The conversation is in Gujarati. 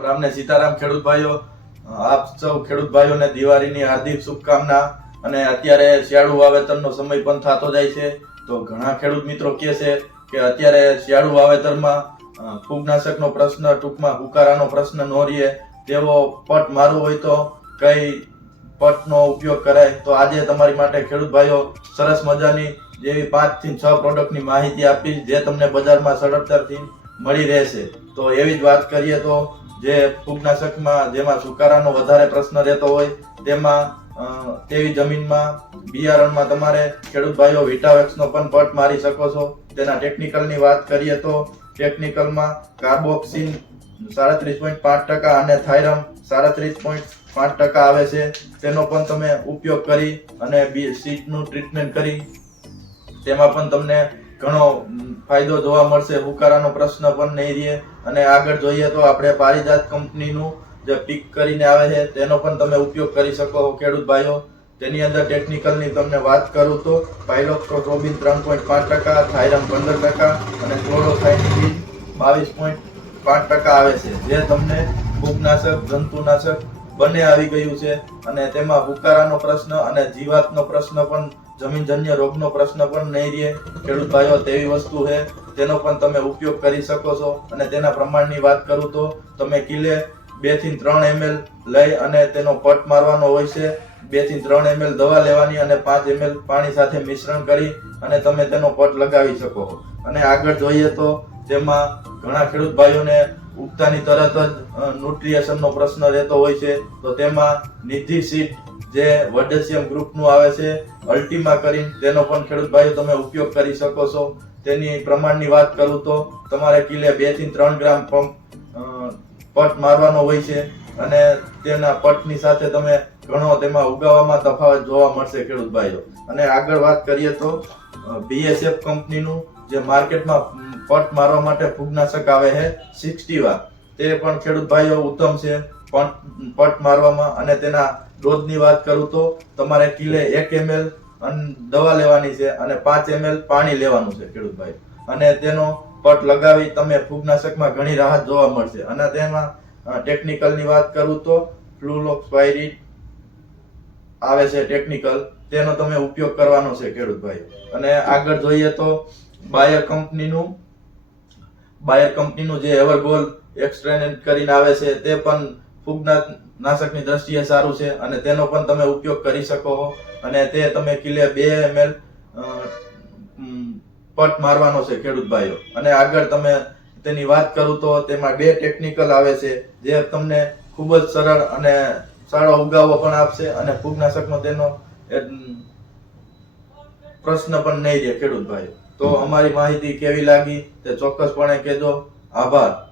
રામને સીતારામ ખેડૂત ભાઈઓ, આપ સૌ ખેડૂત ભાઈઓને દિવાળીની હાર્દિક શુભકામના અને અત્યારે શિયાળુ વાવેતરનો સમય પણ થતો જાય છે. તો ઘણા ખેડૂત મિત્રો કહે છે કે અત્યારે શિયાળુ વાવેતરમાં ફૂગનાશકનો પ્રશ્ન, ટૂંકમાં હુકારાનો પ્રશ્ન ન રહે તેવો પટ મારવો હોય તો કઈ પટનો ઉપયોગ કરાય? તો આજે તમારી માટે ખેડૂત ભાઈઓ, સરસ મજાની જેવી પાંચથી છ પ્રોડક્ટની માહિતી આપી, જે તમને બજારમાં સરળતાથી મળી રહેશે. તો એવી જ વાત કરીએ તો જે ફૂગનાશકમાં જેમાં સુકારાનો વધારે પ્રશ્ન રહેતો હોય, તેમાં તેવી જમીનમાં, બિયારણમાં તમારે ખેડૂત ભાઈઓ વિટાવેક્સનો પણ પટ મારી શકો છો. તેના ટેકનિકલની વાત કરીએ તો ટેકનિકલમાં કાર્બોક્સિન સાડત્રીસ પોઈન્ટ પાંચ ટકા અને થાઇરમ સાડત્રીસ પોઈન્ટ પાંચ ટકા આવે છે. તેનો પણ તમે ઉપયોગ કરી અને સીટનું ટ્રીટમેન્ટ કરી. તેમાં પણ તમને ઘણો ફાયદો જોવા મળશે. હુકારાનો પ્રશ્ન પણ નહીં રહે. અને આગળ જોઈએ તો આપણે પારિજાત કંપનીનું જે પીક કરીને આવે છે, તેનો પણ તમે ઉપયોગ કરી શકો ખેડૂત ભાઈઓ. તેની અંદર ટેકનિકલની તમને વાત કરું તો પાયલોક્રોબિન ત્રણ પોઈન્ટ પાંચ ટકા થાઇરમ પંદર ટકા અને ક્લોરોથાઇનિન બાવીસ પોઈન્ટ પાંચ ટકા આવે છે. જે તમને ફૂગનાશક, જંતુનાશક બંને આવી ગયું છે. અને તેમાં હુકારાનો પ્રશ્ન અને જીવાતનો પ્રશ્ન પણ જમીનજન્ય રોગનો પ્રશ્ન પણ નહીં રહે. ખેડૂત ભાઈઓ, તેવી વસ્તુ છે. તેનો પણ તમે ઉપયોગ કરી શકો છો. અને તેના પ્રમાણની વાત કરું તો તમે કિલે બેથી ત્રણ એમએલ લઈ અને તેનો પટ મારવાનો હોય છે. બેથી ત્રણ એમએલ દવા લેવાની અને પાંચ એમએલ પાણી સાથે મિશ્રણ કરી અને તમે તેનો પટ લગાવી શકો અને આગળ જોઈએ તો તેમાં ઘણા ખેડૂત ભાઈઓને ઉગતાની તરત જ ન્યુટ્રિએશનનો પ્રશ્ન રહેતો હોય છે. તો તેમાં નિધિ સીટ જે વડેશિયમ ગ્રુપનું આવે છે, અલ્ટીમા કરીને તેનો પણ ખેડૂત ભાઈઓ તમે ઉપયોગ કરી શકો છો. તેની પ્રમાણની વાત કરું તો તમારે કિલે બેથી ત્રણ ગ્રામ પંપ પટ મારવાનો હોય છે અને તેના પટની સાથે તમે ઘણો તેમાં ઉગાવામાં તફાવત જોવા મળશે ખેડૂત ભાઈઓ. અને આગળ વાત કરીએ તો બીએસએફ કંપનીનું જે માર્કેટમાં પટ મારવા માટે ફૂગનાશક આવે છે. સિક્સટીવા તે પણ ખેડૂત ભાઈઓ ઉત્તમ છે. પણ પટ મારવામાં અને તેના ડોઝની વાત કરું તો તમારે કિલે એક એમએલ દવા લેવાની છે અને પાંચ એમએલ પાણી લેવાનું છે ખેડૂત ભાઈ. અને તેનો પટ લગાવી તમે ફૂગનાશકમાં ઘણી રાહત જોવા મળશે. અને તેમાં ટેકનિકલની વાત કરું તો ફ્લુલોક્સપાયરીટ આવે છે ટેકનિકલ. તેનો તમે ઉપયોગ કરવાનો છે ખેડૂત ભાઈ. અને આગળ જોઈએ તો બાયર કંપનીનું બાયર કંપનીનું જે એવરગોલ એક્સ્ટ્રેનેટ કરીને આવે છે, તે પણ ફૂગના નાશકની દ્રષ્ટિએ સારું છે અને તેનો પણ તમે ઉપયોગ કરી શકો છો અને તે તમે કિલે બે એમએલ પટ મારવાનો છે ખેડૂત ભાઈઓ. અને આગળ તમે તેની વાત કરું તો તેમાં બે ટેકનિકલ આવે છે, જે તમને ખૂબ જ સરળ અને સારો ઉગાવો પણ આપશે અને ફૂગનાશકનો તેનો પ્રશ્ન પણ નહીં રહે ખેડૂત ભાઈઓ. તો અમારી માહિતી કેવી લાગી તે ચોક્કસપણે કહેજો. આભાર.